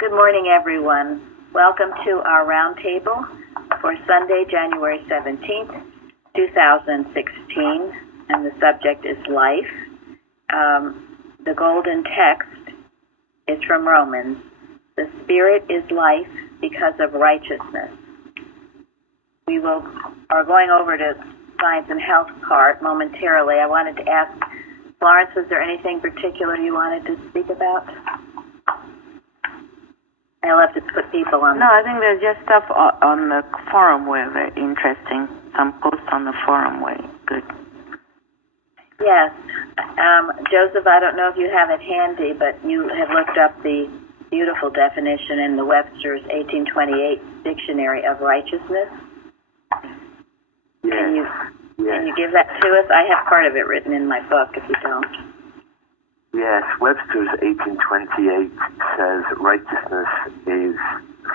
Good morning, everyone. Welcome to our roundtable for Sunday, January 17th, 2016, and the subject is life. The golden text is from Romans. The Spirit is life because of righteousness. We are going over to science and health part momentarily. I wanted to ask Florence, was there anything particular you wanted to speak about? I'll have to put people on. No, I think there's just stuff on the forum were very interesting. Some posts on the forum were good. Yes. Joseph, I don't know if you have it handy, but you have looked up the beautiful definition in the Webster's 1828 Dictionary of Righteousness. Yes. Can you give that to us? I have part of it written in my book, if you don't. Yes, Webster's 1828 says righteousness is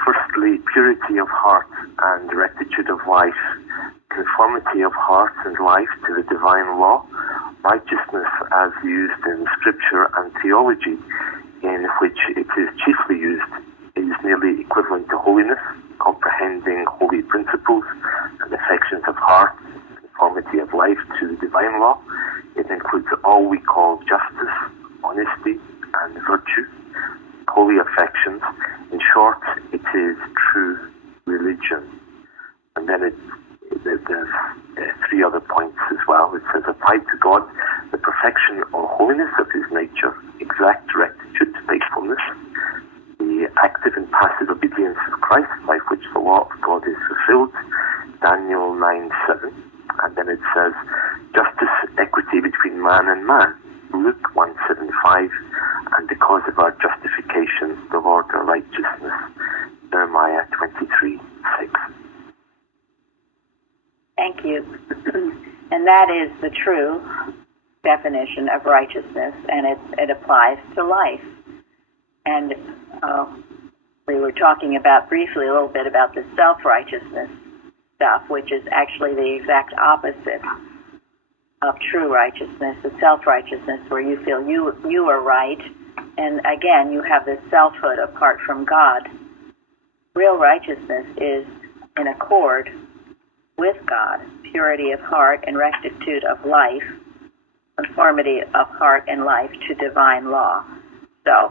firstly purity of heart and rectitude of life, conformity of heart and life to the divine law, righteousness as used in scripture and theology, in which it is chiefly used, is nearly equivalent to holiness, comprehending holy principles and affections of heart, conformity of life to the divine law. It includes all we call justice, honesty, and virtue, holy affections. In short, it is true religion. And then there's three other points as well. It says, applied to God, the perfection or holiness of his nature, exact rectitude, faithfulness, the active and passive obedience of Christ, by which the law of God is fulfilled, Daniel 9:7. And then it says, justice, equity between man and man, Luke 1:7-5, and the cause of our justification, the Lord our righteousness, Jeremiah 23:6. Thank you. And that is the true definition of righteousness, and it applies to life. And we were talking about briefly a little bit about the self-righteousness stuff, which is actually the exact opposite of true righteousness, the self-righteousness where you feel you are right, and again, you have this selfhood apart from God. Real righteousness is in accord with God, purity of heart and rectitude of life, conformity of heart and life to divine law. So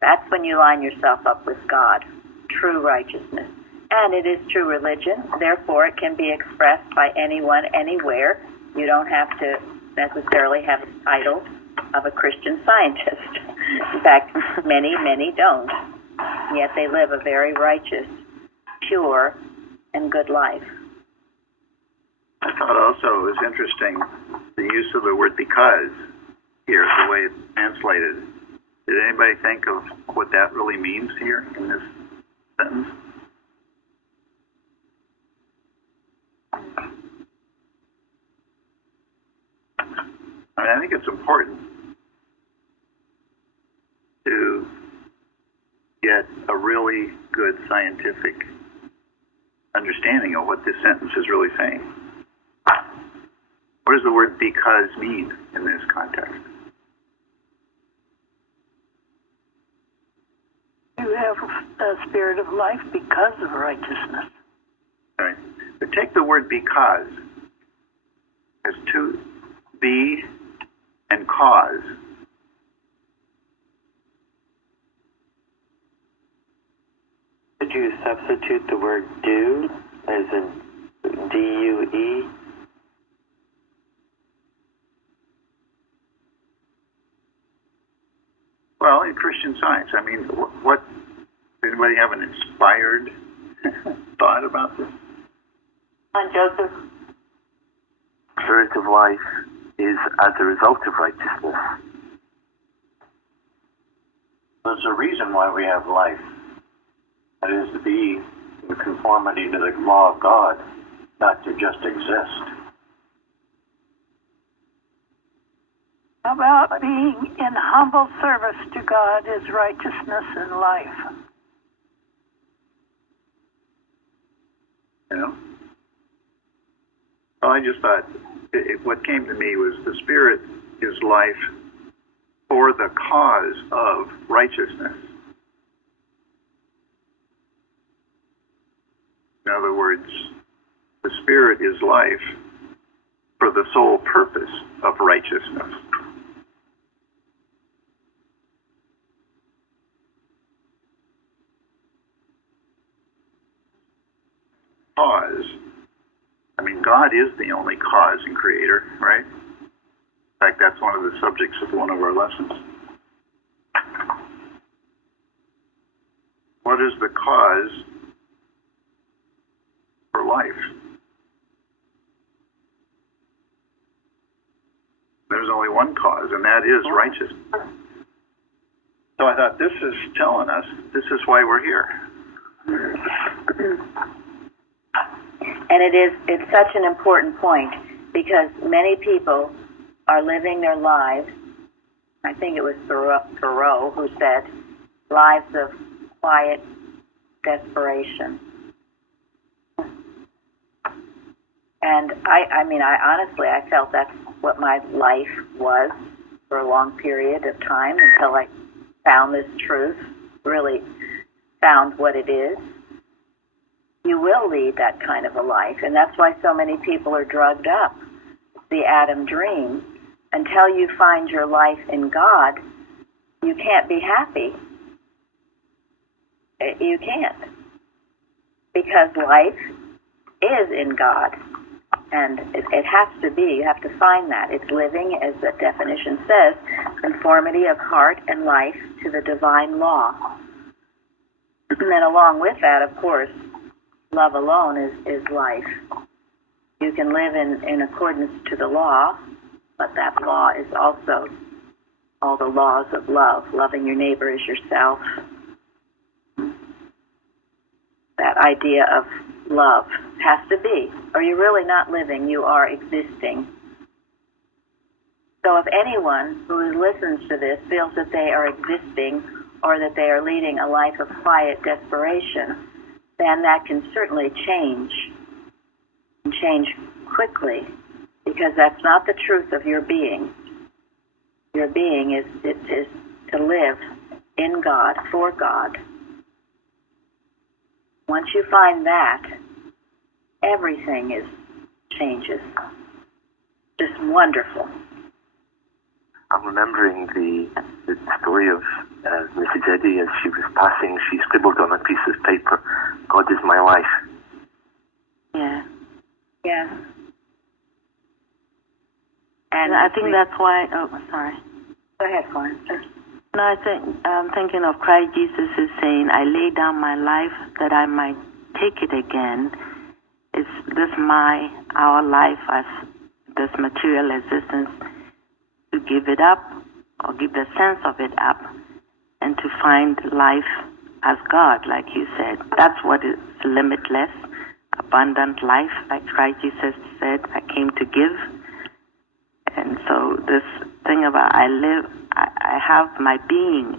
that's when you line yourself up with God, true righteousness. And it is true religion, therefore it can be expressed by anyone, anywhere. You don't have to necessarily have a title of a Christian Scientist. In fact, many don't. Yet they live a very righteous, pure, and good life. I thought also it was interesting the use of the word because here, the way it's translated. Did anybody think of what that really means here in this sentence? I think it's important to get a really good scientific understanding of what this sentence is really saying. What does the word because mean in this context? You have a spirit of life because of righteousness. All right. But take the word because. There's two, be and cause. Could you substitute the word do as in D-U-E? Well, in Christian Science, I mean, what anybody have an inspired thought about this? Joseph? Spirit of life is as a result of righteousness. There's a reason why we have life. That is to be in conformity to the law of God, not to just exist. How about being in humble service to God is righteousness and life? You know? Well, I just thought what came to me was the Spirit is life for the cause of righteousness. In other words, the Spirit is life for the sole purpose of righteousness. Cause. I mean, God is the only cause and creator, right? In fact, that's one of the subjects of one of our lessons. What is the cause for life? There's only one cause, and that is righteousness. So I thought, this is telling us, this is why we're here. And it's such an important point, because many people are living their lives, I think it was Thoreau who said, lives of quiet desperation. And I honestly, I felt that's what my life was for a long period of time until I found this truth, really found what it is. You will lead that kind of a life, and that's why so many people are drugged up. It's the Adam dream. Until you find your life in God, you can't be happy. You can't. Because life is in God. And it has to be. You have to find that. It's living, as the definition says, conformity of heart and life to the divine law. And then along with that, of course, love alone is life. You can live in accordance to the law, but that law is also all the laws of love, loving your neighbor as yourself. That idea of love has to be, or you're really not living, you are existing. So if anyone who listens to this feels that they are existing or that they are leading a life of quiet desperation, then that can certainly change, and change quickly, because that's not the truth of your being. Your being is to live in God, for God. Once you find that, everything changes. Just wonderful. I'm remembering the story of Mrs. Eddy as she was passing. She scribbled on a piece of paper, "God is my life." Yeah. Yeah. And I think that's why. Oh, sorry. Go ahead, Florence. No, I'm thinking of Christ Jesus is saying, "I lay down my life that I might take it again." Is this our life as this material existence, to give it up or give the sense of it up and to find life as God, like you said. That's what is limitless, abundant life, like Christ Jesus said, "I came to give." And so this thing about I have my being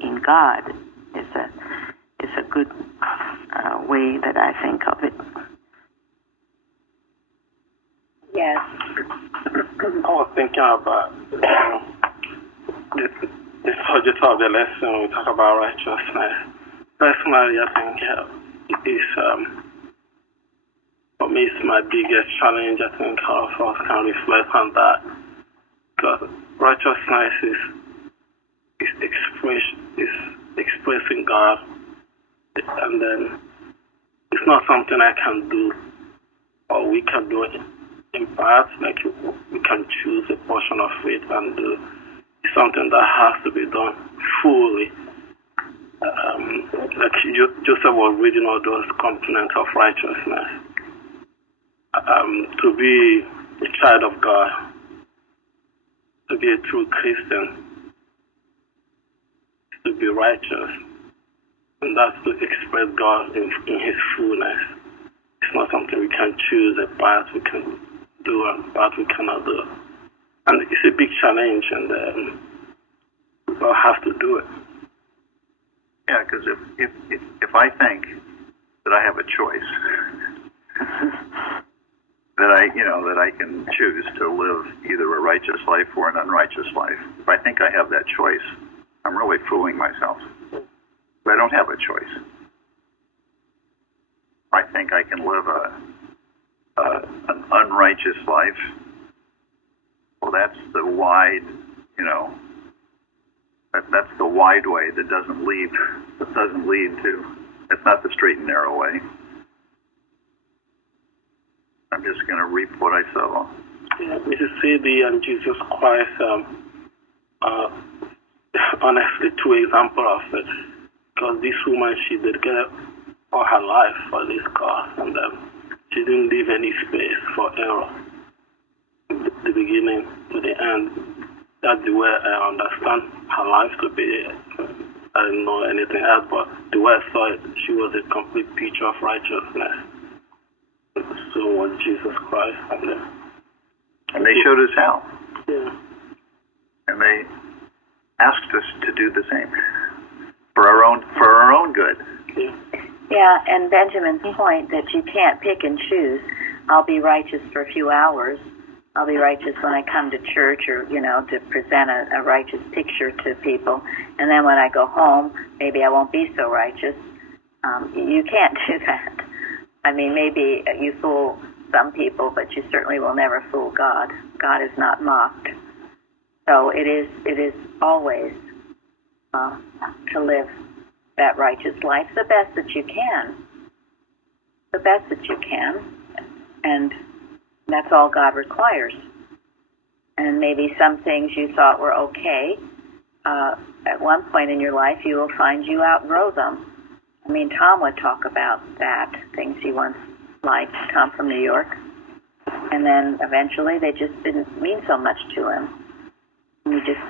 in God is a good way that I think of it. Yes. I was thinking about the subject of the lesson. We talk about righteousness. Personally, I think it is, for me, it's my biggest challenge. I think all of us can reflect on that, because righteousness is expressing God, and then it's not something I can do or we can do it in part. Like we can choose a portion of it and do. It's something that has to be done fully. Like Joseph was reading all those components of righteousness. To be a child of God, to be a true Christian, to be righteous, and that's to express God in His fullness. It's not something we can choose, a part we can do and part we cannot do. And it's a big challenge, and we'll have to do it. Yeah, because if I think that I have a choice, that I can choose to live either a righteous life or an unrighteous life, if I think I have that choice, I'm really fooling myself. I don't have a choice. I think I can live an unrighteous life. Well, that's the wide, that's the wide way that doesn't lead to. It's not the straight and narrow way. I'm just going to reap what I sow. Yeah, you see Jesus Christ, honestly, two examples of it. Because this woman, she did get all her life for this cause, and she didn't leave any space for error. The beginning to the end. That's the way I understand her life to be. I didn't know anything else, but the way I saw it, she was a complete picture of righteousness. So was Jesus Christ. And they showed us how. Yeah. And they asked us to do the same for our own good. Yeah. Yeah, and Benjamin's point that you can't pick and choose. I'll be righteous for a few hours. I'll be righteous when I come to church or, to present a righteous picture to people. And then when I go home, maybe I won't be so righteous. You can't do that. I mean, maybe you fool some people, but you certainly will never fool God. God is not mocked. So it is always to live that righteous life the best that you can. The best that you can. And that's all God requires. And maybe some things you thought were okay, at one point in your life you will find you outgrow them. I mean, Tom would talk about that, things he once liked, Tom from New York. And then eventually they just didn't mean so much to him. You just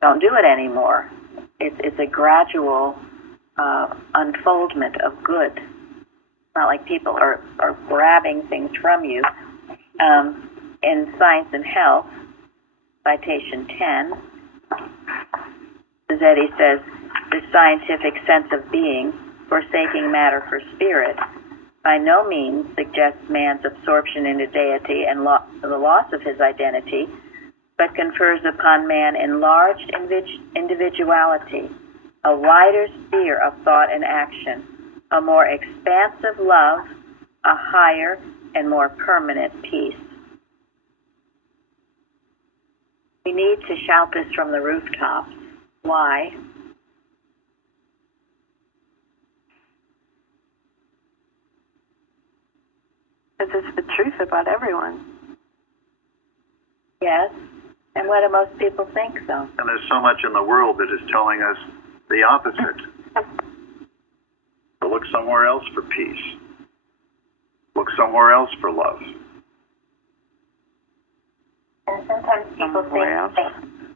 don't do it anymore. It's a gradual unfoldment of good. It's not like people are grabbing things from you. In Science and Health, citation 10, Zeddy says, the scientific sense of being, forsaking matter for spirit, by no means suggests man's absorption into deity and the loss of his identity, but confers upon man enlarged individuality, a wider sphere of thought and action, a more expansive love, a higher and more permanent peace. We need to shout this from the rooftops. Why? Because it's the truth about everyone. Yes. And what do most people think, though? And there's so much in the world that is telling us the opposite. So look somewhere else for peace. Look somewhere else for love. And sometimes people think they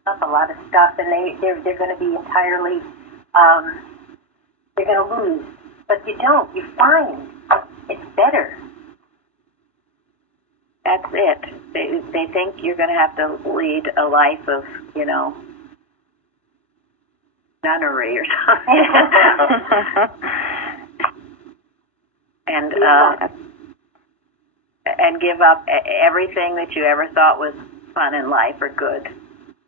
up a lot of stuff, and they're going to be entirely, they're going to lose. But you don't. You find it's better. That's it. They think you're going to have to lead a life of, nunnery or something. And give up everything that you ever thought was fun in life or good.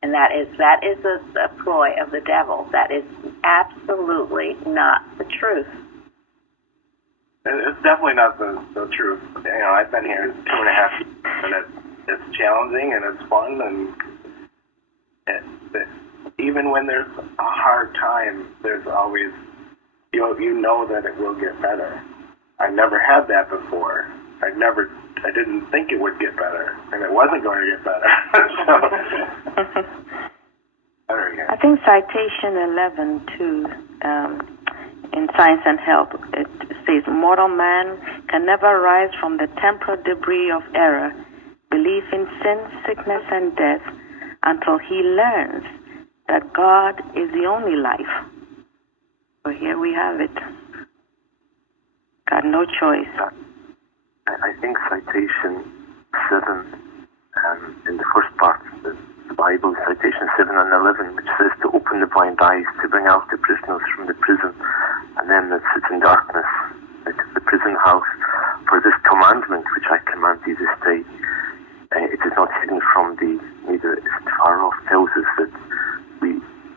And that is a ploy of the devil. That is absolutely not the truth. It's definitely not the truth. I've been here 2.5 years, and it's challenging and it's fun, and even when there's a hard time, there's always, you know that it will get better. I never had that before. I didn't think it would get better, and it wasn't going to get better. I think citation 11 too, in Science and Health, it says, mortal man can never rise from the temporal debris of error, belief in sin, sickness, and death until he learns that God is the only life. So here we have it. Got no choice. I think citation 7 in the first part of the Bible, citation 7 and 11, which says to open the blind eyes, to bring out the prisoners from the prison, and them that sit in darkness out of the prison house. For this commandment which I command thee this day, it is not hidden from thee, neither is it far off. Tells us that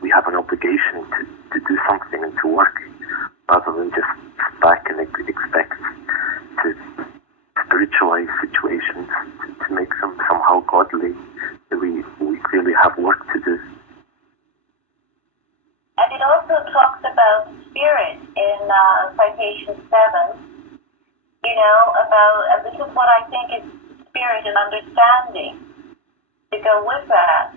we have an obligation to do something and to work, rather than just sit back and expect to spiritualize situations, to make them somehow godly. We clearly have work to do. And it also talks about spirit in citation 7, and this is what I think is spirit and understanding to go with that.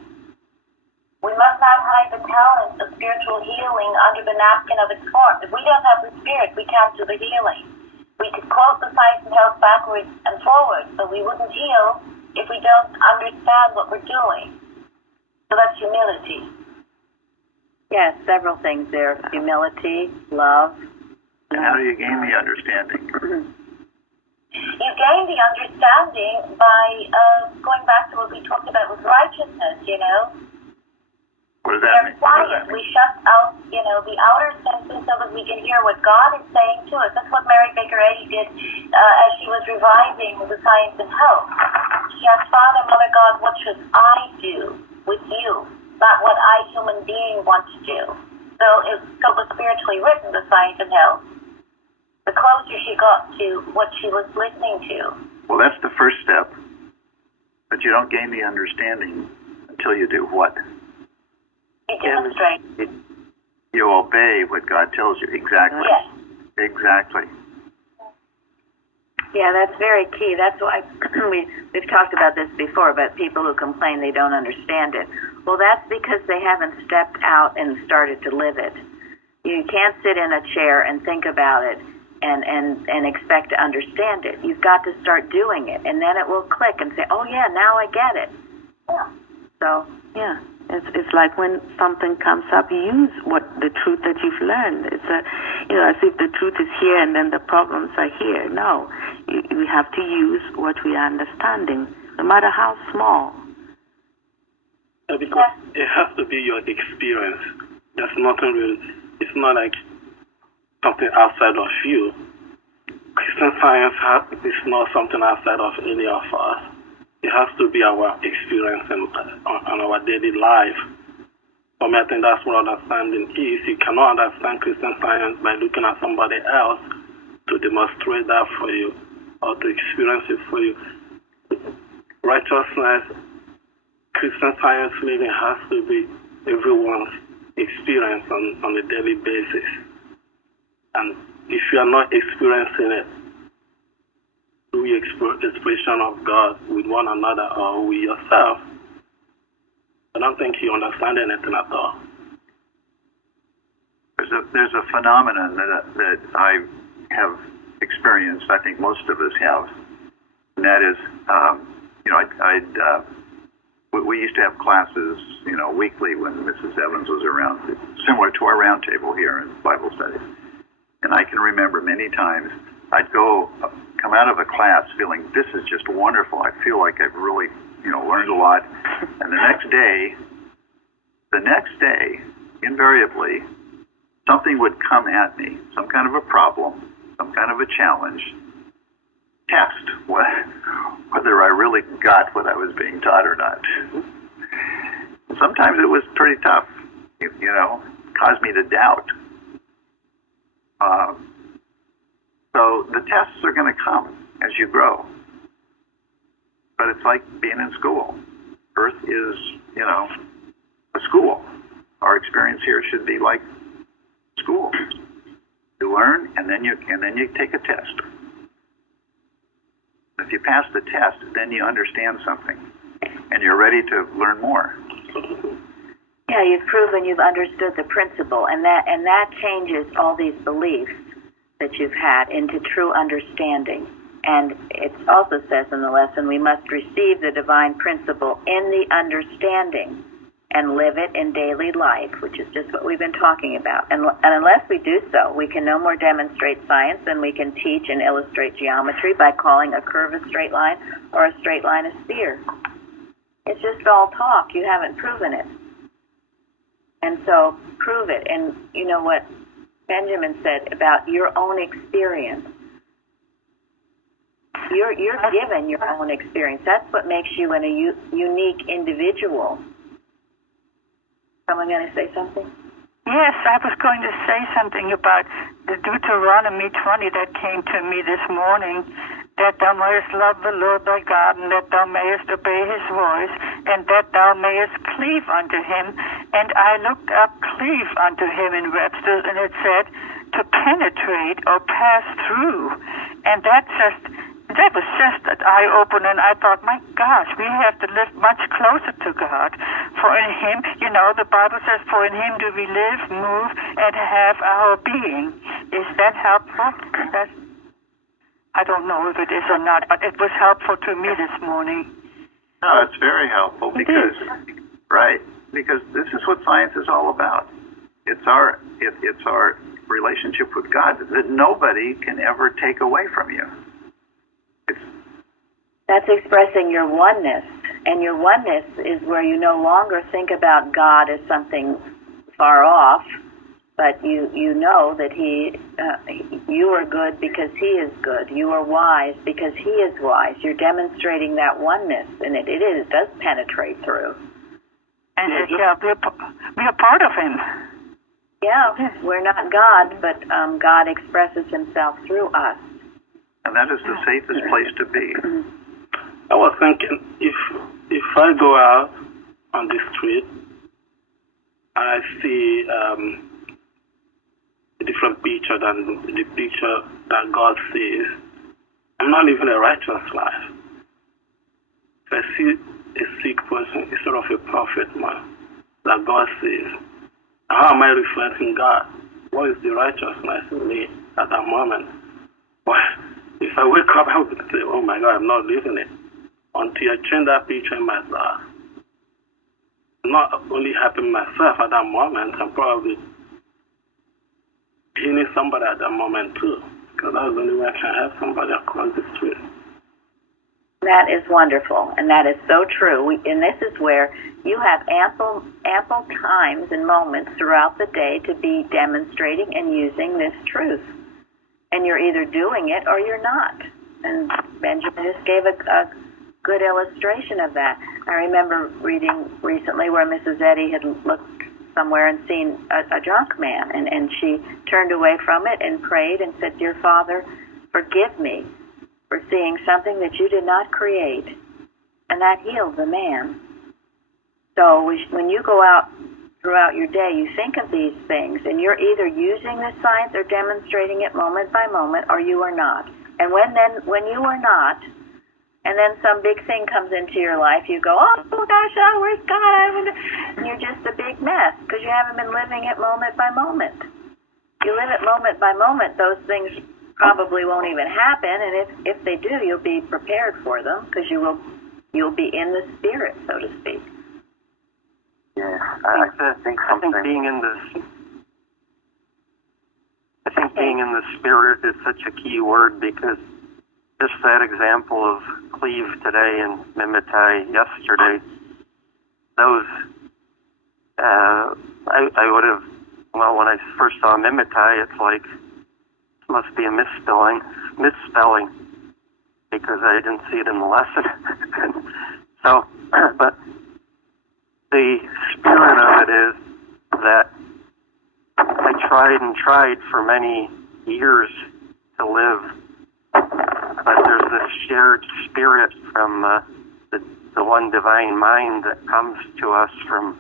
We must not hide the talent of spiritual healing under the napkin of its form. If we don't have the spirit, we can't do the healing. We could quote the science and health backwards and forwards, but we wouldn't heal if we don't understand what we're doing. So that's humility. Yes, several things there. Humility, love. And how do you gain the understanding? You gain the understanding by going back to what we talked about with righteousness, What does that mean? Quiet. We shut out, the outer senses so that we can hear what God is saying to us. That's what Mary Baker Eddy did as she was revising the Science and Health. She asked, Father, Mother God, what should I do with you? Not what I, human being, want to do. So it was spiritually written, the Science and Health. The closer she got to what she was listening to. Well, that's the first step. But you don't gain the understanding until you do what? You demonstrate. You obey what God tells you. Exactly. Yes. Exactly. Yeah, that's very key. That's why we've talked about this before, but people who complain they don't understand it. Well, that's because they haven't stepped out and started to live it. You can't sit in a chair and think about it and expect to understand it. You've got to start doing it, and then it will click and say, oh, yeah, now I get it. Yeah. So, yeah. It's like when something comes up, use the truth that you've learned. It's as if the truth is here and then the problems are here. No, we have to use what we are understanding, no matter how small. Because it has to be your experience. There's nothing really. It's not like something outside of you. Christian Science is not something outside of any of us. It has to be our experience on our daily life. For me, I think that's what understanding is. You cannot understand Christian Science by looking at somebody else to demonstrate that for you or to experience it for you. Righteousness, Christian Science living has to be everyone's experience on a daily basis. And if you are not experiencing it, through your expression of God with one another or with yourself, I don't think you understand anything at all. There's a phenomenon that I have experienced, I think most of us have, and that is, we used to have classes, weekly when Mrs. Evans was around, similar to our roundtable here in Bible study. And I can remember many times I'd come out of a class feeling, this is just wonderful. I feel like I've really, learned a lot. And the next day, invariably, something would come at me, some kind of a problem, some kind of a challenge, test whether I really got what I was being taught or not. Sometimes it was pretty tough, caused me to doubt. So the tests are going to come as you grow. But it's like being in school. Earth is, a school. Our experience here should be like school. You learn, and then you take a test. If you pass the test, then you understand something, and you're ready to learn more. yeah, you've proven you've understood the principle, and that changes all these beliefs that you've had into true understanding. And it also says in the lesson, we must receive the divine principle in the understanding and live it in daily life, which is just what we've been talking about. And unless we do so, we can no more demonstrate science than we can teach and illustrate geometry by calling a curve a straight line or a straight line a sphere. It's just all talk. You haven't proven it. And so prove it. And you know what Benjamin said about your own experience. You're given your own experience. That's what makes you a unique individual. Someone going to say something? Yes, I was going to say something about the Deuteronomy 20 that came to me this morning, that thou mayest love the Lord thy God, and that thou mayest obey his voice, and that thou mayest cleave unto him. And I looked up cleave unto him in Webster's, and it said to penetrate or pass through. And that was just an eye-opener, and I thought, my gosh, we have to live much closer to God. For in him, the Bible says, for in him do we live, move, and have our being. Is that helpful? I don't know if it is or not, but it was helpful to me this morning. No, it's very helpful because this is what science is all about. It's our relationship with God that nobody can ever take away from you. That's expressing your oneness, and your oneness is where you no longer think about God as something far off, but you know that you are good because he is good. You are wise because he is wise. You're demonstrating that oneness, and it does penetrate through. And be a part of him. Yeah, we're not God, but God expresses himself through us. And that is the safest place to be. I was thinking, if I go out on the street and I see a different picture than the picture that God sees, I'm not living a righteous life. If I see a sick person instead of a perfect man that God sees, how am I reflecting God? What is the righteousness in me at that moment? Well, if I wake up, I would say, oh my God, I'm not living it. Until I change that picture in myself. I'm not only helping myself at that moment, I'm probably healing somebody at that moment too. Because that's the only way I can help somebody across the street. That is wonderful, and that is so true. And this is where you have ample times and moments throughout the day to be demonstrating and using this truth. And you're either doing it or you're not. And Benjamin just gave a good illustration of that. I remember reading recently where Mrs. Eddy had looked somewhere and seen a drunk man, and she turned away from it and prayed and said, Dear Father, forgive me for seeing something that you did not create. And that healed the man. So when you go out throughout your day, you think of these things, and you're either using this science or demonstrating it moment by moment, or you are not. And when you are not, and then some big thing comes into your life, you go, oh gosh, where's God? And you're just a big mess because you haven't been living it moment by moment. You live it moment by moment, those things probably won't even happen, and if they do, you'll be prepared for them because you'll be in the spirit, so to speak. Yeah, I think being in the spirit is such a key word, because just that example of cleave today and mimitai yesterday, those, I would have, when I first saw mimitai, it's like, it must be a misspelling, because I didn't see it in the lesson. So, but the spirit of it is that I tried for many years to live, but there's this shared spirit from the one divine mind that comes to us from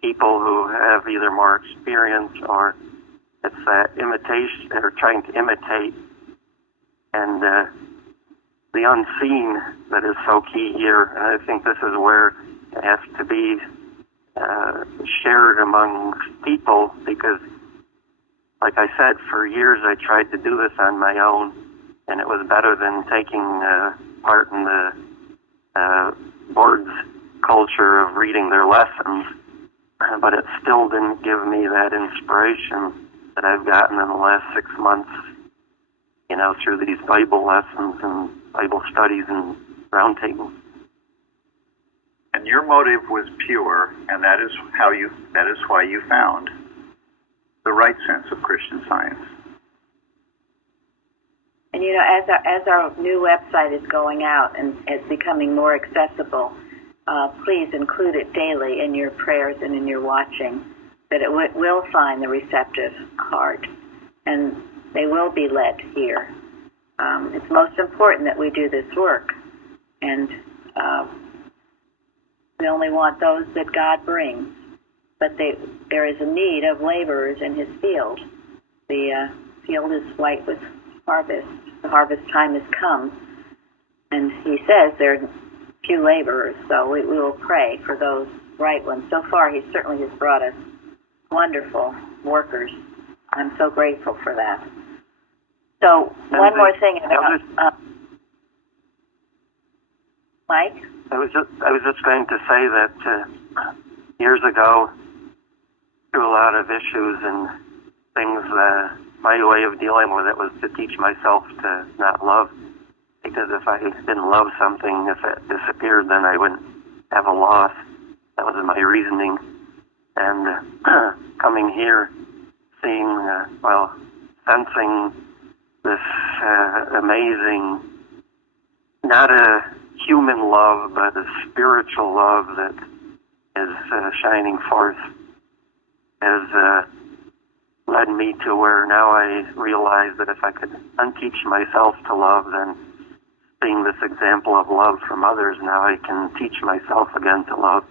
people who have either more experience, or it's that imitation, or trying to imitate, and the unseen that is so key here. And I think this is where it has to be shared among people, because, like I said, for years I tried to do this on my own, and it was better than taking part in the board's culture of reading their lessons, but it still didn't give me that inspiration that I've gotten in the last 6 months, through these Bible lessons and Bible studies and roundtables. And your motive was pure, and that is why you found the right sense of Christian Science. And as our new website is going out and it's becoming more accessible, please include it daily in your prayers and in your watching, that it will find the receptive heart, and they will be led here. It's most important that we do this work, and we only want those that God brings. But there is a need of laborers in his field. The field is white with harvest. The harvest time has come. And he says there are few laborers, so we will pray for those right ones. So far, he certainly has brought us wonderful workers. I'm so grateful for that. So one more thing about Mike. I was just going to say that years ago, through a lot of issues and things, my way of dealing with it was to teach myself to not love. Because if I didn't love something, if it disappeared, then I wouldn't have a loss. That was my reasoning. And coming here, seeing, sensing this amazing, not a human love, but a spiritual love that is shining forth, has led me to where now I realize that if I could unteach myself to love, then seeing this example of love from others, now I can teach myself again to love.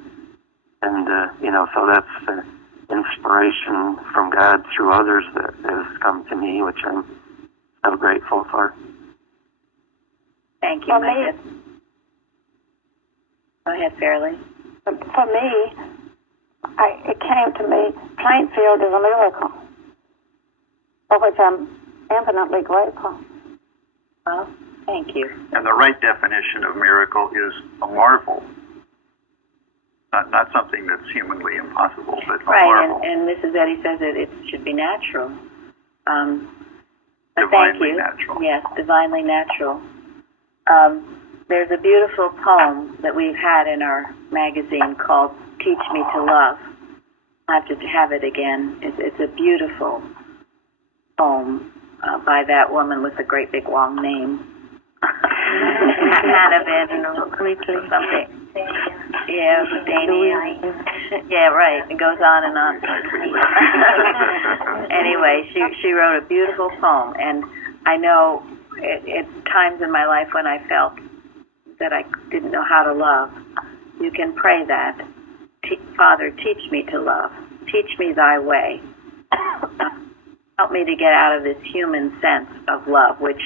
And, so that's inspiration from God through others that has come to me, which I'm so grateful for. Thank you, Micah. Go ahead, Fairley. For me, it came to me, Plainfield is a miracle, for which I'm infinitely grateful. Well, thank you. And the right definition of miracle is a marvel. Not something that's humanly impossible, but a marvel. Right, and Mrs. Eddy says that it should be natural. Divinely natural. Yes, divinely natural. There's a beautiful poem that we've had in our magazine called Teach Me to Love. I have to have it again. It's a beautiful poem by that woman with a great big long name. Hannah something. Yeah, Daniel. Yeah, right. It goes on and on. Anyway, she wrote a beautiful poem, and I know at times in my life when I felt that I didn't know how to love, you can pray that. Father, teach me to love. Teach me thy way. Help me to get out of this human sense of love, which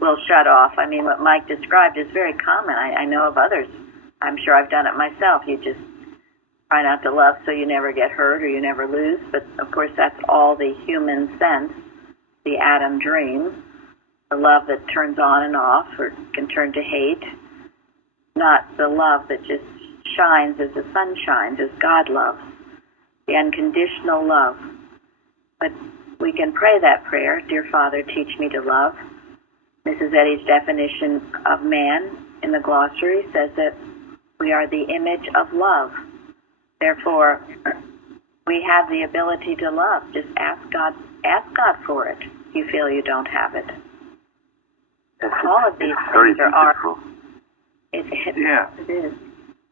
will shut off. I mean, what Mike described is very common. I know of others. I'm sure I've done it myself. You just try not to love so you never get hurt or you never lose. But, of course, that's all the human sense, the Adam dream, the love that turns on and off or can turn to hate, not the love that just shines as the sun shines, as God loves, the unconditional love. But we can pray that prayer, Dear Father, teach me to love. Mrs. Eddy's definition of man in the glossary says that we are the image of love. Therefore, we have the ability to love. Just ask God for it if you feel you don't have it. All of these things are it is.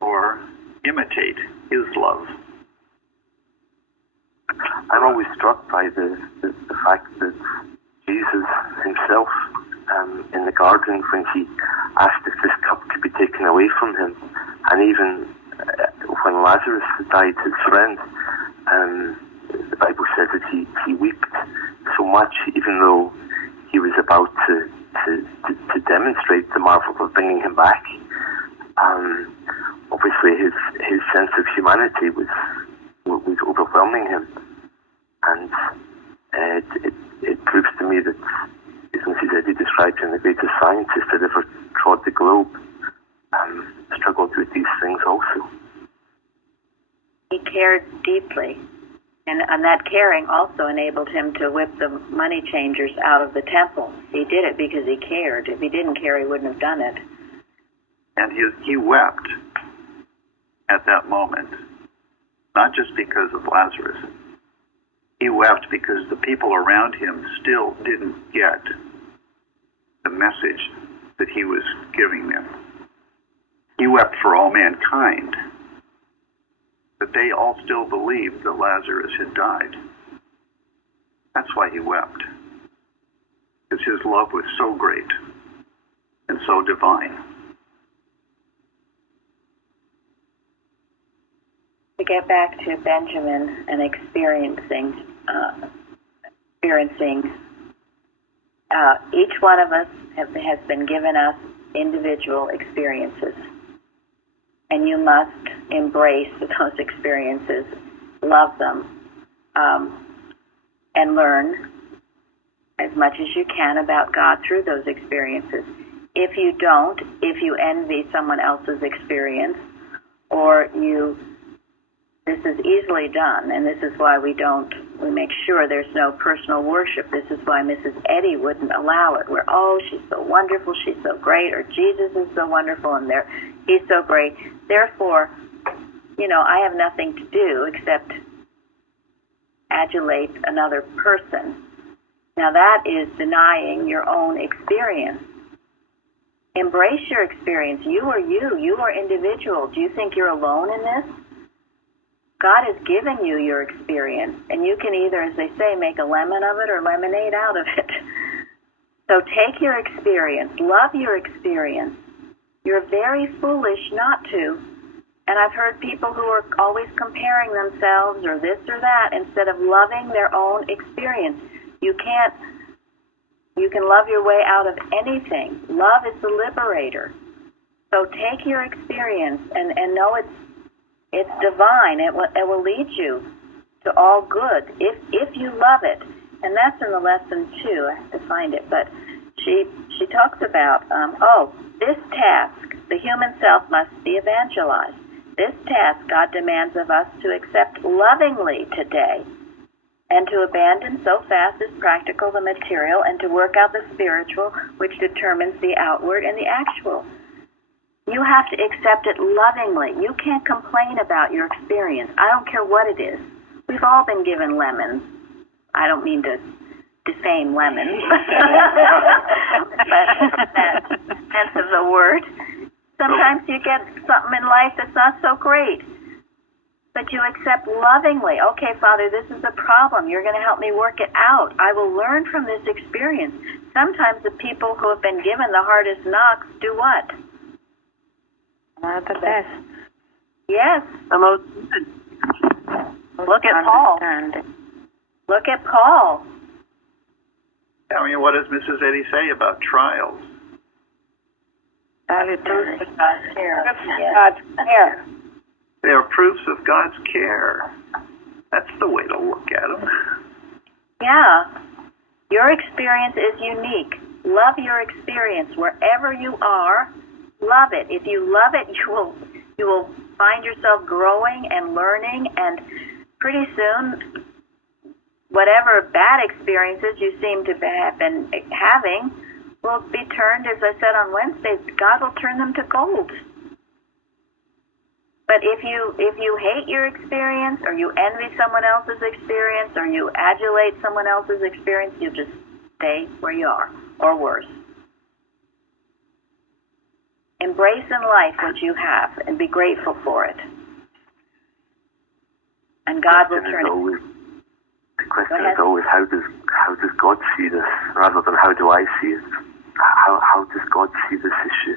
Or imitate his love. I'm always struck by the fact that Jesus himself, in the garden, when he asked if this cup could be taken away from him, and even when Lazarus died, his friend, the Bible says that he wept so much, even though he was about to demonstrate the marvel of bringing him back. Obviously, his sense of humanity was overwhelming him, and it proves to me that, as Mrs. Eddy described him, the greatest scientist that ever trod the globe, struggled with these things also. He cared deeply, and that caring also enabled him to whip the money changers out of the temple. He did it because he cared. If he didn't care, he wouldn't have done it. And he wept at that moment, not just because of Lazarus. He wept because the people around him still didn't get the message that he was giving them. He wept for all mankind. But they all still believed that Lazarus had died. That's why he wept. Because his love was so great and so divine. To get back to Benjamin and experiencing, each one of us has been given us individual experiences. And you must embrace those experiences, love them, and learn as much as you can about God through those experiences. If you don't, if you envy someone else's experience, or this is easily done, and this is why we make sure there's no personal worship. This is why Mrs. Eddy wouldn't allow it, where, oh, she's so wonderful, she's so great, or Jesus is so wonderful, and he's so great. Therefore, I have nothing to do except adulate another person. Now that is denying your own experience. Embrace your experience. You are you. You are individual. Do you think you're alone in this? God has given you your experience, and you can either, as they say, make a lemon of it or lemonade out of it. So take your experience. Love your experience. You're very foolish not to. And I've heard people who are always comparing themselves or this or that instead of loving their own experience. You can love your way out of anything. Love is the liberator. So take your experience and know it's divine. It will lead you to all good if you love it. And that's in the lesson too. I have to find it, but she talks about this task, the human self must be evangelized. This task God demands of us to accept lovingly today, and to abandon so fast as practical the material, and to work out the spiritual, which determines the outward and the actual. You have to accept it lovingly. You can't complain about your experience. I don't care what it is. We've all been given lemons. I don't mean to defame lemons, but in that sense of the word. Sometimes you get something in life that's not so great, but you accept lovingly. Okay, Father, this is a problem. You're going to help me work it out. I will learn from this experience. Sometimes the people who have been given the hardest knocks do what? The best. Yes. The most. Look at Paul. Look at Paul. I mean, what does Mrs. Eddy say about trials? God's care. God's care. They are proofs of God's care. That's the way to look at them. Yeah. Your experience is unique. Love your experience wherever you are. Love it. If you love it, you will find yourself growing and learning, and pretty soon, whatever bad experiences you seem to have been having will be turned, as I said on Wednesday, God will turn them to gold. But if you hate your experience, or you envy someone else's experience, or you adulate someone else's experience, you just stay where you are, or worse. Embrace in life what you have and be grateful for it. And God will turn it. The question is always, how does God see this, rather than how do I see it? How does God see this issue?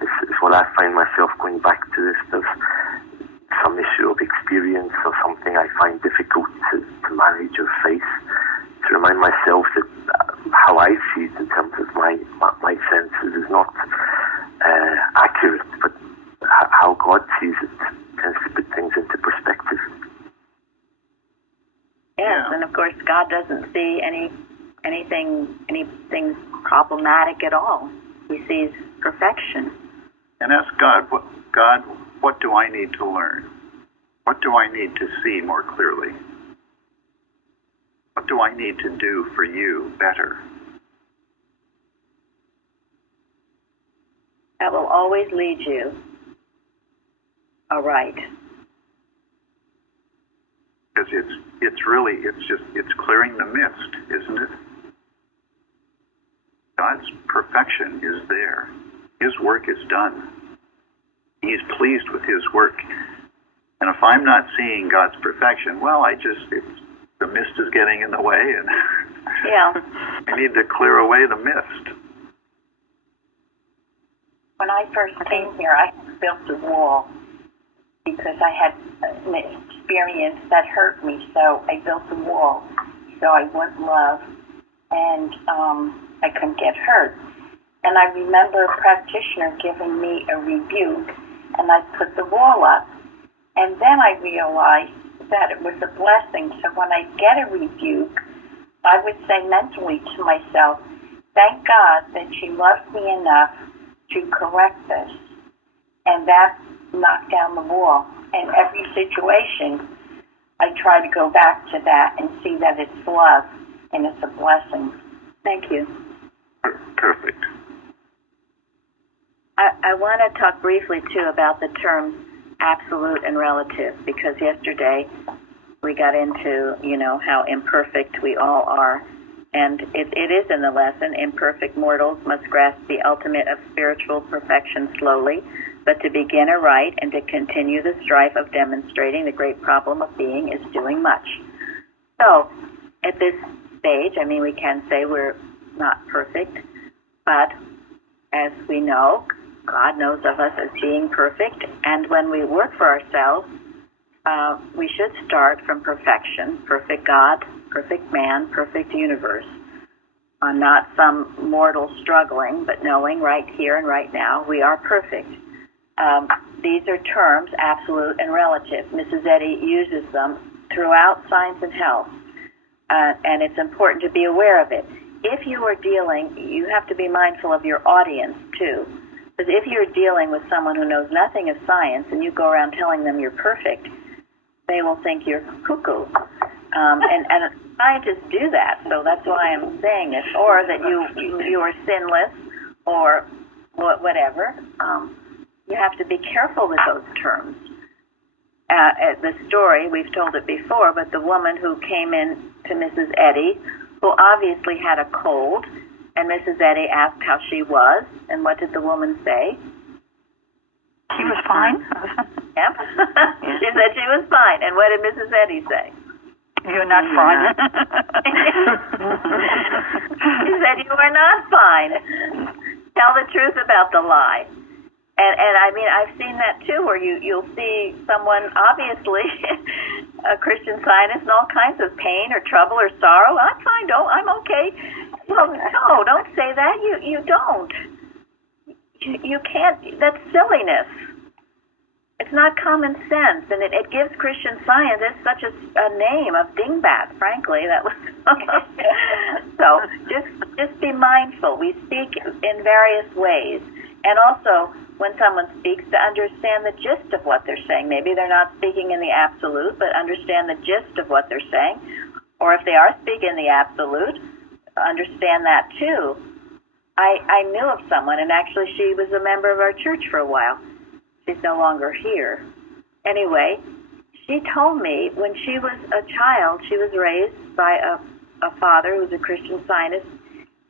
It's what I find myself going back to this. There's some issue of experience or something I find difficult to manage or face. To remind myself that how I see it in terms of my senses is not accurate, but how God sees it tends to put things into perspective. Yes, and of course God doesn't see anything problematic at all. He sees perfection. And ask God, what do I need to learn? What do I need to see more clearly? What do I need to do for you better? That will always lead you aright. Because it's clearing the mist, isn't it? God's perfection is there. His work is done. He's pleased with his work. And if I'm not seeing God's perfection, well, the mist is getting in the way, and Yeah. I need to clear away the mist. When I first came here, I built a wall because I had an experience that hurt me. So I built a wall so I wouldn't love, and I couldn't get hurt. And I remember a practitioner giving me a rebuke, and I put the wall up. And then I realized that it was a blessing. So when I get a rebuke, I would say mentally to myself, thank God that she loves me enough to correct this. And that knocked down the wall. In every situation, I try to go back to that and see that it's love and it's a blessing. Thank you. Perfect. I want to talk briefly, too, about the terms absolute and relative, because yesterday we got into, how imperfect we all are. And it is in the lesson, imperfect mortals must grasp the ultimate of spiritual perfection slowly, but to begin aright and to continue the strife of demonstrating the great problem of being is doing much. So, at this stage, we can say we're not perfect, but as we know, God knows of us as being perfect, and when we work for ourselves, we should start from perfection, perfect God, perfect man, perfect universe, not some mortal struggling, but knowing right here and right now we are perfect. These are terms, absolute and relative. Mrs. Eddy uses them throughout Science and Health, and it's important to be aware of it. If you are dealing, you have to be mindful of your audience, too. Because if you're dealing with someone who knows nothing of science and you go around telling them you're perfect, they will think you're cuckoo. And scientists do that, so that's why I'm saying this. Or that you are sinless or whatever. You have to be careful with those terms. The story, we've told it before, but the woman who came in to Mrs. Eddy, who obviously had a cold, and Mrs. Eddy asked how she was, and what did the woman say? She was fine. Yep. She said she was fine. And what did Mrs. Eddy say? You're not fine. She said, you are not fine. Tell the truth about the lie. And I've seen that too, where you'll see someone, obviously, a Christian Scientist, in all kinds of pain or trouble or sorrow. I'm fine, I'm okay. Well, no, don't say that. You don't. You can't. That's silliness. It's not common sense, and it gives Christian Scientists such a name of dingbat, frankly. That was so. Just be mindful. We speak in various ways, and also when someone speaks, to understand the gist of what they're saying. Maybe they're not speaking in the absolute, but understand the gist of what they're saying. Or if they are speaking in the absolute, understand that too. I knew of someone, and actually she was a member of our church for a while. She's no longer here. Anyway, she told me when she was a child, she was raised by a father who was a Christian Scientist,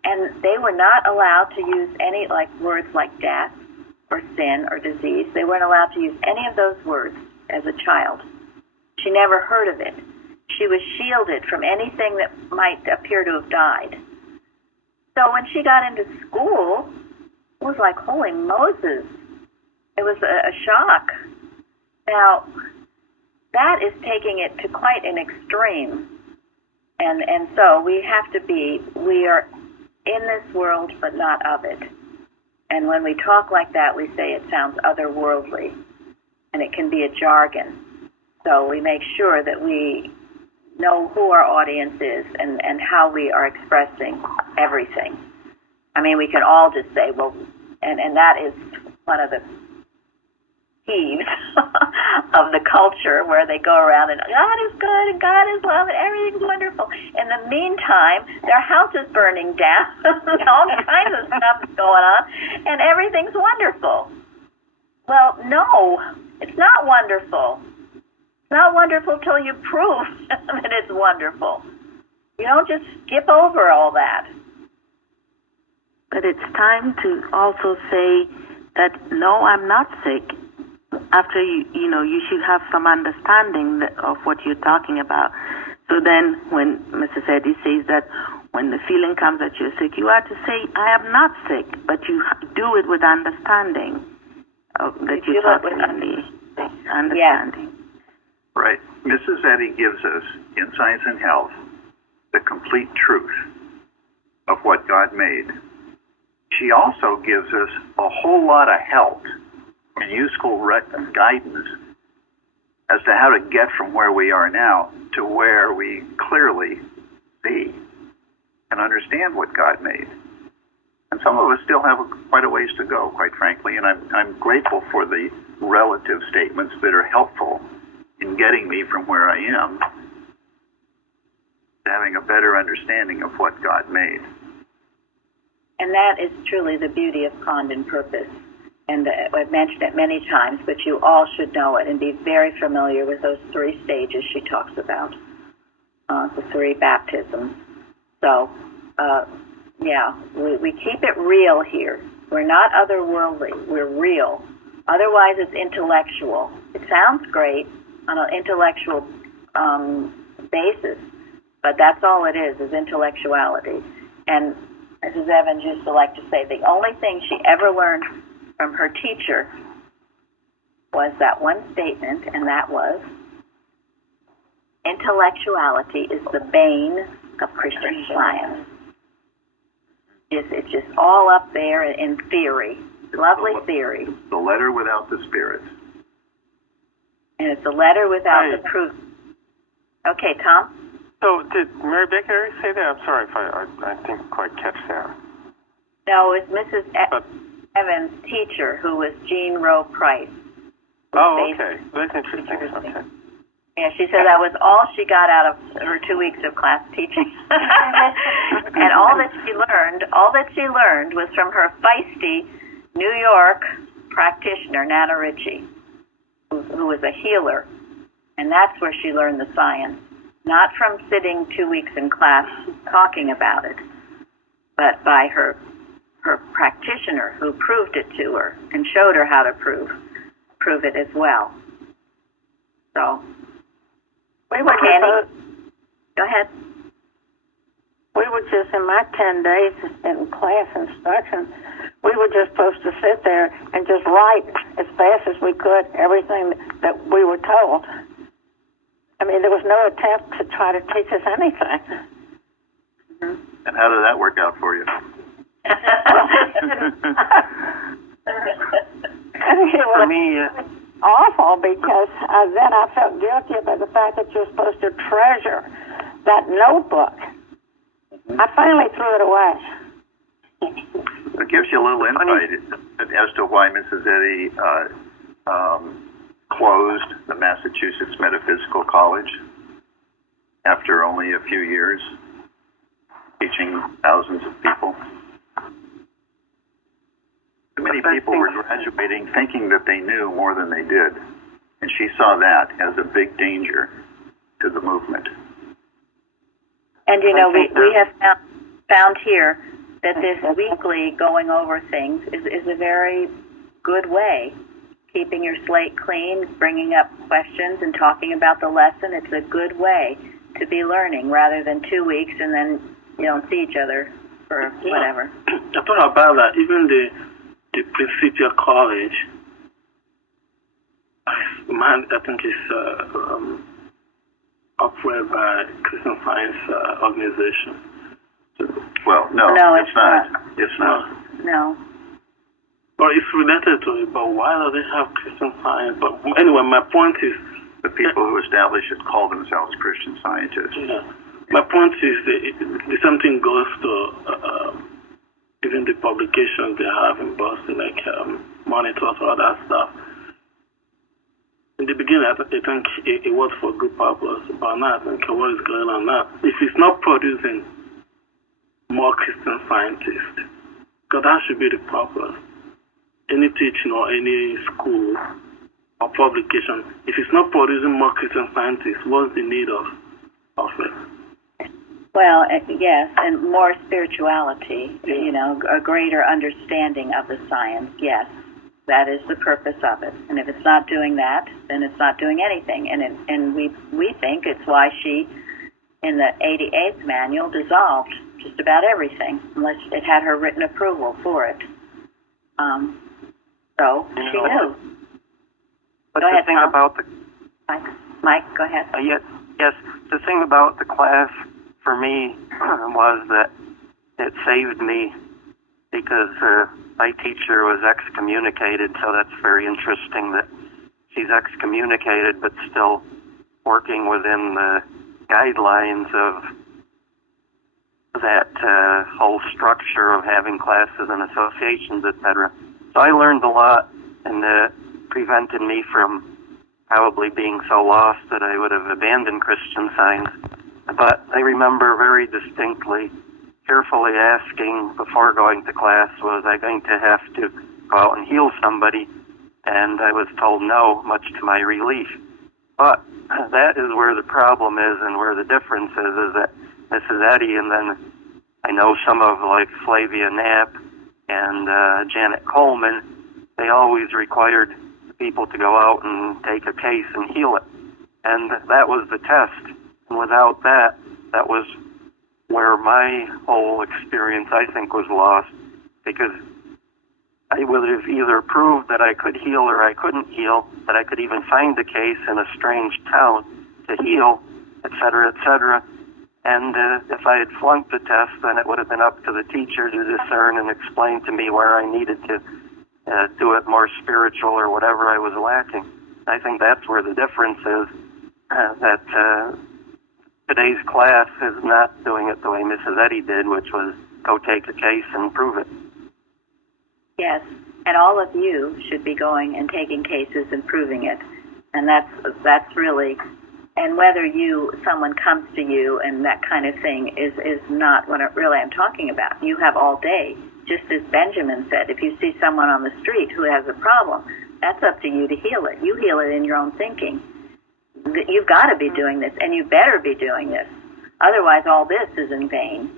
and they were not allowed to use any words like death or sin or disease. They weren't allowed to use any of those words as a child. She never heard of it. She was shielded from anything that might appear to have died. So when she got into school, it was like, holy Moses. It was a shock. Now, that is taking it to quite an extreme. And so we are in this world, but not of it. And when we talk like that, we say it sounds otherworldly, and it can be a jargon. So we make sure that we know who our audience is and how we are expressing everything. We can all just say, well, and that is one of the peeves of the culture, where they go around and God is good and God is love and everything's wonderful. In the meantime, their house is burning down, all kinds of stuff is going on, and everything's wonderful. Well, no, it's not wonderful. It's not wonderful till you prove that it's wonderful. You don't just skip over all that. But it's time to also say that, no, I'm not sick. after you should have some understanding of what you're talking about. So then when Mrs. Eddy says that when the feeling comes that you're sick, you are to say, I am not sick, but you do it with understanding that you're talking about understanding. Yeah. Right. Mrs. Eddy gives us, in Science and Health, the complete truth of what God made. She also gives us a whole lot of help and useful guidance as to how to get from where we are now to where we clearly see and understand what God made. And some of us still have quite a ways to go, quite frankly, and I'm grateful for the relative statements that are helpful in getting me from where I am to having a better understanding of what God made. And that is truly the beauty of cant and purpose. And I've mentioned it many times, but you all should know it and be very familiar with those 3 stages she talks about, the 3 baptisms. So, we keep it real here. We're not otherworldly. We're real. Otherwise, it's intellectual. It sounds great on an intellectual basis, but that's all it is intellectuality. And Mrs. Evans used to like to say the only thing she ever learned from her teacher was that one statement, and that was, intellectuality is the bane of Christian Science. It's just all up there in theory. Lovely theory. The letter without the spirit. And it's a letter without the proof. Okay, Tom? So did Mary Baker say that? I'm sorry if I didn't quite catch that. No, it's Mrs. Evans' teacher, who was Jean Rowe Price. Oh, okay. That's interesting. Okay. Yeah, she said that was all she got out of her 2 weeks of class teaching. And all that she learned was from her feisty New York practitioner, Nana Ritchie, who was a healer. And that's where she learned the science. Not from sitting 2 weeks in class talking about it, but by her practitioner who proved it to her and showed her how to prove it as well. So, we were go ahead. We were just, in my 10 days in class instruction, we were just supposed to sit there and just write as fast as we could everything that we were told. I mean, there was no attempt to try to teach us anything. Mm-hmm. And how did that work out for you? For me, awful, because then I felt guilty about the fact that you're supposed to treasure that notebook. Mm-hmm. I finally threw it away. It gives you a little insight as to why Mrs. Eddy closed the Massachusetts Metaphysical College after only a few years, teaching thousands of people. Too many people were graduating thinking that they knew more than they did, and she saw that as a big danger to the movement. And we have found here that this weekly going over things is a very good way. Keeping your slate clean, bringing up questions and talking about the lesson, it's a good way to be learning rather than 2 weeks and then you don't see each other for whatever. I thought about that. Even the Principal College, I think it's operated by Christian Science organization. Well, no, it's not. It's not. No. Well, it's related to it, but why do they have Christian Science? But anyway, my point is... The people who established it call themselves Christian Scientists. Yeah. My point is the same thing goes to even the publications they have in Boston, like Monitors, all that stuff. In the beginning, I think it was for good purpose, but now I think what is going on now, if it's not producing more Christian scientists, because that should be the purpose. Any teaching or any school or publication, if it's not producing more Christian scientists, what's the need of it? Well, yes, and more spirituality, a greater understanding of the science, yes. That is the purpose of it. And if it's not doing that, then it's not doing anything. And we think it's why she, in the 88th manual, dissolved just about everything, unless it had her written approval for it. So she knew. But Go the ahead, thing Tom. about the Mike, go ahead. yes, the thing about the class for me was that it saved me because my teacher was excommunicated, so that's very interesting that she's excommunicated but still working within the guidelines of that whole structure of having classes and associations, etc. So I learned a lot, and it prevented me from probably being so lost that I would have abandoned Christian Science. But I remember very distinctly carefully asking before going to class, was I going to have to go out and heal somebody? And I was told no, much to my relief. But that is where the problem is, and where the difference is that Mrs. Eddy, and then I know some of like Flavia Knapp and Janet Coleman, they always required people to go out and take a case and heal it. And that was the test. And without that, that was where my whole experience, I think, was lost, because I would have either proved that I could heal or I couldn't heal, that I could even find a case in a strange town to heal, etc., etc. And if I had flunked the test, then it would have been up to the teacher to discern and explain to me where I needed to do it more spiritual or whatever I was lacking. I think that's where the difference is, that today's class is not doing it the way Mrs. Eddy did, which was go take a case and prove it. Yes, and all of you should be going and taking cases and proving it. And that's really, and whether someone comes to you and that kind of thing is not what I'm talking about. You have all day. Just as Benjamin said, if you see someone on the street who has a problem, that's up to you to heal it. You heal it in your own thinking. You've got to be doing this, and you better be doing this. Otherwise, all this is in vain.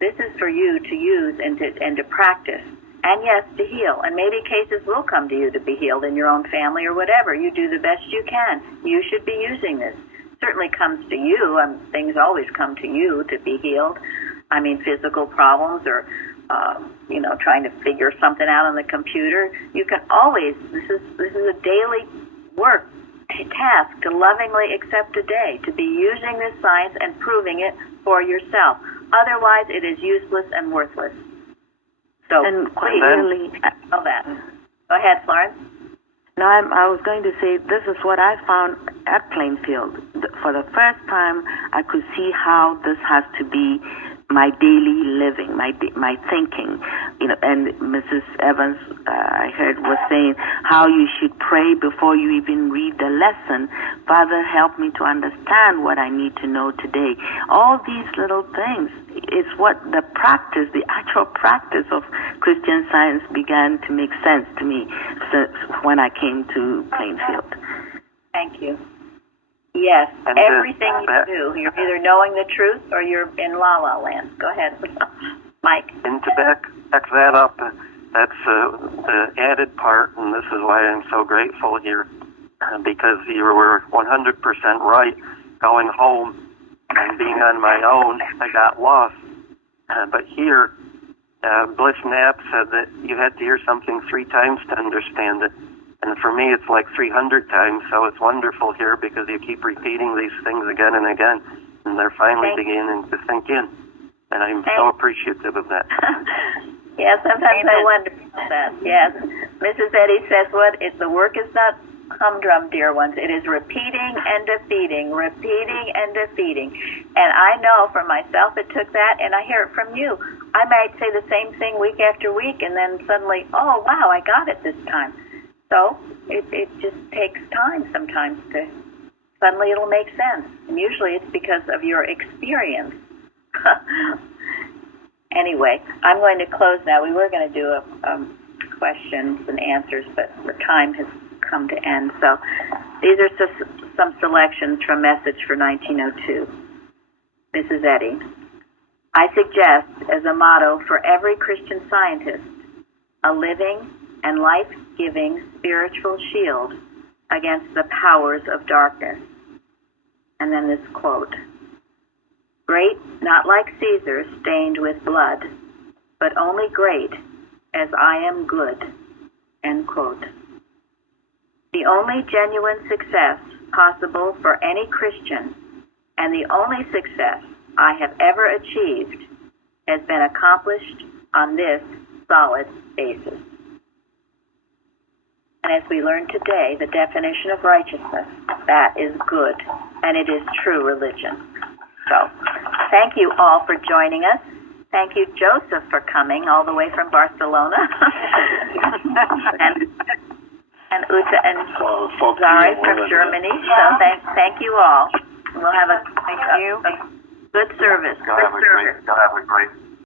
This is for you to use and to practice. And yes, to heal. And maybe cases will come to you to be healed in your own family or whatever. You do the best you can. You should be using this. Certainly comes to you. Things always come to you to be healed. I mean, physical problems or, trying to figure something out on the computer. You can always, this is a daily work, task to lovingly accept a day, to be using this science and proving it for yourself. Otherwise, it is useless and worthless. So, and please really, know that. Go ahead, Florence. No, I was going to say this is what I found at Plainfield. For the first time, I could see how this has to be my daily living, my thinking. And Mrs. Evans, I heard, was saying how you should pray before you even read the lesson. Father, help me to understand what I need to know today. All these little things is what the actual practice of Christian Science began to make sense to me when I came to Plainfield. Thank you. Yes, and everything you do, you're either knowing the truth or you're in la-la land. Go ahead, Mike. And to back that up, that's the added part, and this is why I'm so grateful here, because you were 100% right. Going home and being on my own, I got lost. But here, Bliss Knapp said that you had to hear something 3 times to understand it. And for me, it's like 300 times, so it's wonderful here because you keep repeating these things again and again, and they're finally beginning to sink in. And I'm so appreciative of that. Yeah, sometimes I wonder about that. Yes. Mrs. Eddy says, the work is not humdrum, dear ones. It is repeating and defeating, repeating and defeating. And I know for myself it took that, and I hear it from you. I might say the same thing week after week, and then suddenly, oh, wow, I got it this time. So it just takes time sometimes to, suddenly it'll make sense. And usually it's because of your experience. Anyway, I'm going to close now. We were going to do a questions and answers, but the time has come to end. So these are just some selections from Message for 1902. Mrs. Eddy, I suggest as a motto for every Christian Scientist, a living, and life-giving spiritual shield against the powers of darkness. And then this quote, great, not like Caesar, stained with blood, but only great as I am good, end quote. The only genuine success possible for any Christian, and the only success I have ever achieved, has been accomplished on this solid basis. And as we learned today, the definition of righteousness, that is good, and it is true religion. So, thank you all for joining us. Thank you, Joseph, for coming all the way from Barcelona. and Uta and Zari from Germany. So thank you all. We'll have a good service. Y'all have a great